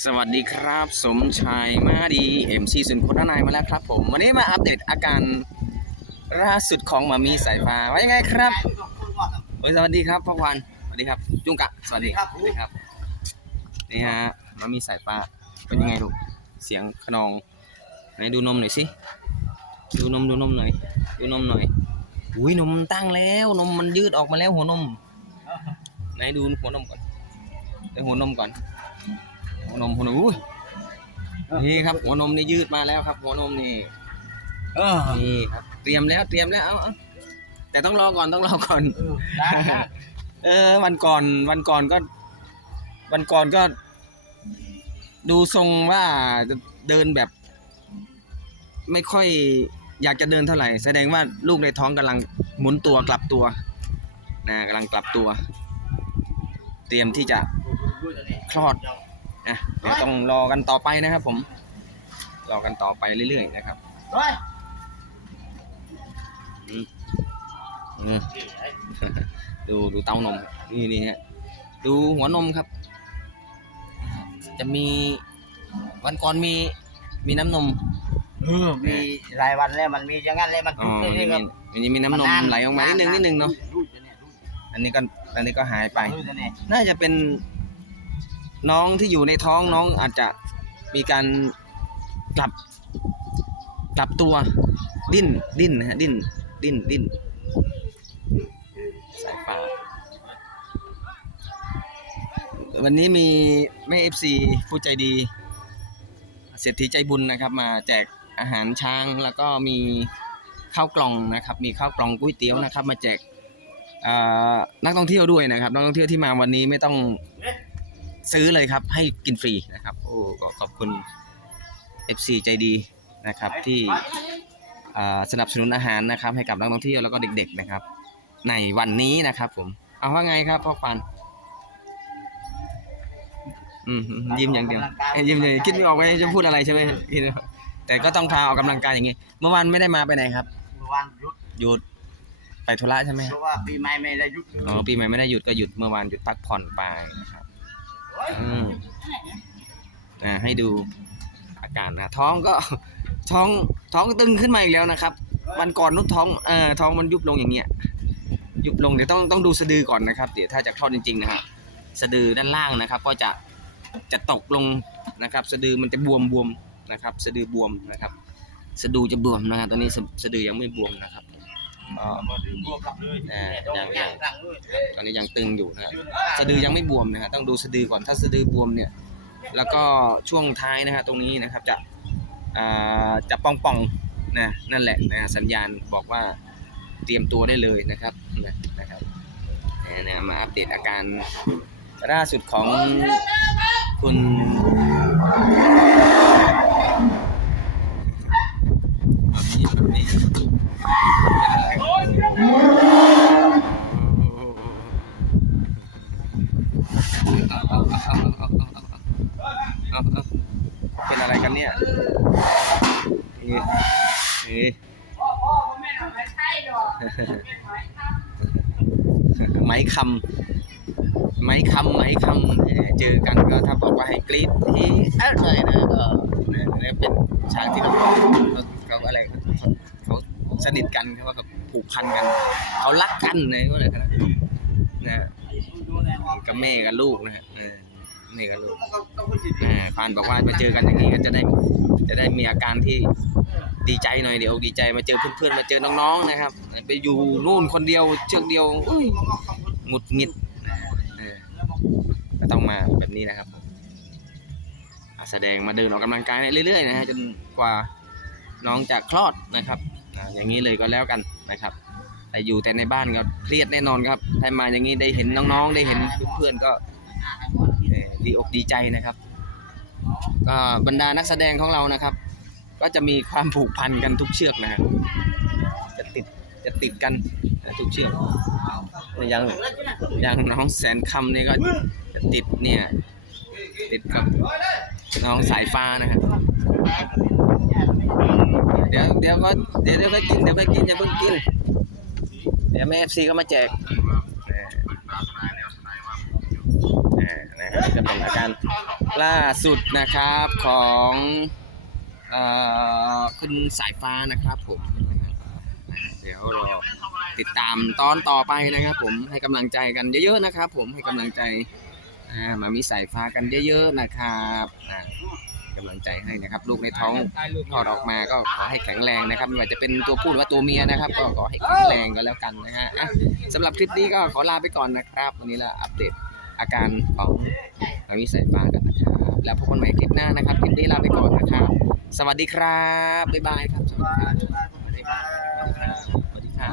สวัสดีครับ สมชายมาดีเอ็มซีสุนคุณนายมาแล้วครับผม วันนี้มาอัปเดตอาการล่าสุดของหมามีสายฟ้าว่ายังไงครับโอ้ยสวัสดีครับพ่อวันสวัสดีครับ จุงกะ สวัสดีครับสวัสดีครับนี่ฮะหมามีสายฟ้าเป็นยังไงลูกเสียงขนองไหนดูนมหน่อยสิดูนมดูนมหน่อยดูนมหน่อยอุ้ยนมมันตั้งแล้วนมมันยืดออกมาแล้วหัวนมไหนดูหัวนมก่อนดูหัวนมก่อน หัวนมหัวนมอุ้ยนี่ครับหัวนมนี่ยืดมาแล้วครับ หัวนมนี่เออนี่ครับเตรียมแล้วเตรียมแล้วเอาเอาแต่ต้องรอก่อนต้องรอก่อน ได้ได้เออ วันก่อนวันก่อนก็ วันก่อนก็ ดูทรงว่าจะเดินแบบ ไม่ค่อยอยากจะเดินเท่าไหร่ แสดงว่าลูกในท้องกำลังหมุนตัวกลับตัวนะกำลังกลับตัว เตรียมที่จะคลอด อะเดี๋ยวต้องรอกันต่อไปนะครับผม รอกันต่อไปเรื่อยๆนะครับเฮ้ยอืมดูดูเต้านมนี่นี่ฮะดูหัวนมครับ จะมีวันก่อนมีมีน้ำนมเออมีรายวันแล้วมันมีอย่างนั้นเลยมันอ๋อทุกมีเรื่อยๆก็มีมีน้ำนมไหลออกมานิดนึงนิดนึงเนาะรูดจะเนี่ยรูดอันนี้ก็อันนี้ก็หายไปรูดจะเนี่ยน่าจะเป็น น้องที่อยู่ในท้องน้องอาจจะมีการกลับกลับตัวดิ้นดิ้นนะฮะดิ้นดิ้นดิ้นสายฟ้าวันนี้มีแม่เอฟซีผู้ใจดี เศรษฐีใจบุญนะครับ มาแจกอาหารช้างแล้วก็มีข้าวกล่องนะครับ มีข้าวกล่องก๋วยเตี๋ยวนะครับ มาแจกนักท่องเที่ยวด้วยนะครับ นักท่องเที่ยวที่มาวันนี้ไม่ต้อง ซื้อเลยครับ ให้กินฟรีนะครับ โอ้ก็ขอบคุณ FC ใจดีนะครับที่อ่าสนับสนุนอาหารนะครับ ให้กับนักท่องเที่ยวแล้วก็เด็ก ๆนะครับ ในวันนี้นะครับ ผม เอาว่าไงครับพ่อปันอืมยิ้มอย่างเดียวเอ้ยยิ้มเลยคิดไม่ออกว่าจะพูดอะไรใช่ไหมคิดไม่ออกแต่ก็ต้องพาออกกำลังกายอย่างงี้ เมื่อวานไม่ได้มาไปไหนครับเมื่อวานหยุดหยุดไปธุระใช่ไหมเพราะว่าปีใหม่ไม่ได้หยุดเลยอ๋อปีใหม่ไม่ได้หยุดก็หยุดเมื่อวานหยุดพักผ่อนไปนะครับ อืมอ่าให้ดูอาการนะท้องก็ ท้องท้องตึงขึ้นมาอีกแล้วนะครับ วันก่อนนุกท้องเอ่อท้องมันยุบลงอย่างเงี้ยยุบลงเดี๋ยวต้องต้องดูสะดือก่อนนะครับ เดี๋ยวถ้าจะคลอดจริงๆนะฮะสะดือด้านล่างนะครับ ก็จะจะตกลงนะครับ สะดือมันจะบวมบวมนะครับ สะดือบวมนะครับ สะดือจะบวมนะครับตอนนี้สะดือยังไม่บวมนะครับ ก็บวกกลับเลยอ่าต้องอย่างย่างกลับเลยตอนนี้ยังตึงอยู่นะครับสะดือยังไม่บวมนะฮะต้องดูสะดือก่อนถ้าสะดือบวมเนี่ย แล้วก็ช่วงท้ายนะฮะตรงนี้นะครับจะอ่าจะป่องป่องๆนะนั่นแหละนะฮะสัญญาณบอกว่าเตรียมตัวได้เลยนะครับนะนะครับเนี่ยนะมาอัปเดตอาการล่าสุดของคุณแบบนี้แบบนี้ เอาเอาเอาเอาเอาเอาเอาเป็นอะไรกันเนี่ยเอ๊ะเอ๊ะพ่อพ่อแม่ทำไมใช่หรอกไม่ไหวครับไหมคำไหมคำไหมคำเอ่อเจอกันก็ถ้าบอกว่าให้กรี๊ดเฮ้อะไรนะก็เนี่ยเนี่ยเป็นช้างที่เราเขาอะไรเขาเขาสนิทกันเขาว่าเขาผูกพันกัน เขารักกันเลยว่าอะไรกันนะนะ กับแม่กับลูกนะฮะเออแม่กับลูกอ่าพานบอกว่ามาเจอกันอย่างนี้ก็จะได้จะได้มีอาการที่ดีใจหน่อยเดี๋ยวดีใจมาเจอเพื่อนๆมาเจอน้องๆนะครับ ไปอยู่นู่นคนเดียวเชือกเดียวอุ้ยหงุดหงิดเออก็ต้องมาแบบนี้นะครับอะแสดงมาเดินออกกำลังกายเรื่อยๆนะฮะจนกว่าน้องจะคลอดนะครับอะอย่างนี้เลยก็แล้วกันนะครับ แต่อยู่แต่ในบ้านก็เครียดแน่นอนครับถ้มาอย่างนี้ได้เห็นน้องๆ ได้เห็นเพื่อนๆก็ดีอกดีใจนะครับก็บรรดานักแสดงของเรานะครับ ก็จะมีความผูกพันกันทุกเชือกนะฮะจะติดจะติดกันทุกเชือกอย่างอย่างน้องแสนคำนี่ก็จะติดเนี่ยติดกับน้องสายฟ้านะฮะเดี๋ยวเดี๋ยวก็เดี๋ยวเดี๋ยวก็กินเดี๋ยวก็กินอย่าเพิ่งกิน เดี๋ยวแม่เอฟซีก็มาแจกนะฮะนี่ก็เป็นอาการล่าสุดนะครับของอคุณสายฟ้านะครับผมเดี๋ยวรอติดตามตอนต่อไปนะครับ ผมให้กำลังใจกันเยอะๆนะครับ ผมให้กำลังใจมามีสายฟ้ากันเยอะ ๆนะครับ กำลังใจให้นะครับ ลูกในท้องคลอดออกมาก็ขอให้แข็งแรงนะครับไม่ว่าจะเป็นตัวผู้หรือว่าตัวเมียนะครับ ก็ขอให้แข็งแรงก็แล้วกันนะฮะสำหรับคลิปนี้ก็ขอลาไปก่อนนะครับ วันนี้เราอัปเดตอาการของน้องวิสัยฟ้ากันนะครับแล้วพบกันใหม่คลิปหน้านะครับคลิปนี้ลาไปก่อนนะครับ สวัสดีครับบ๊ายบายครับสวัสดีครับสวัสดีครับสวัสดีครั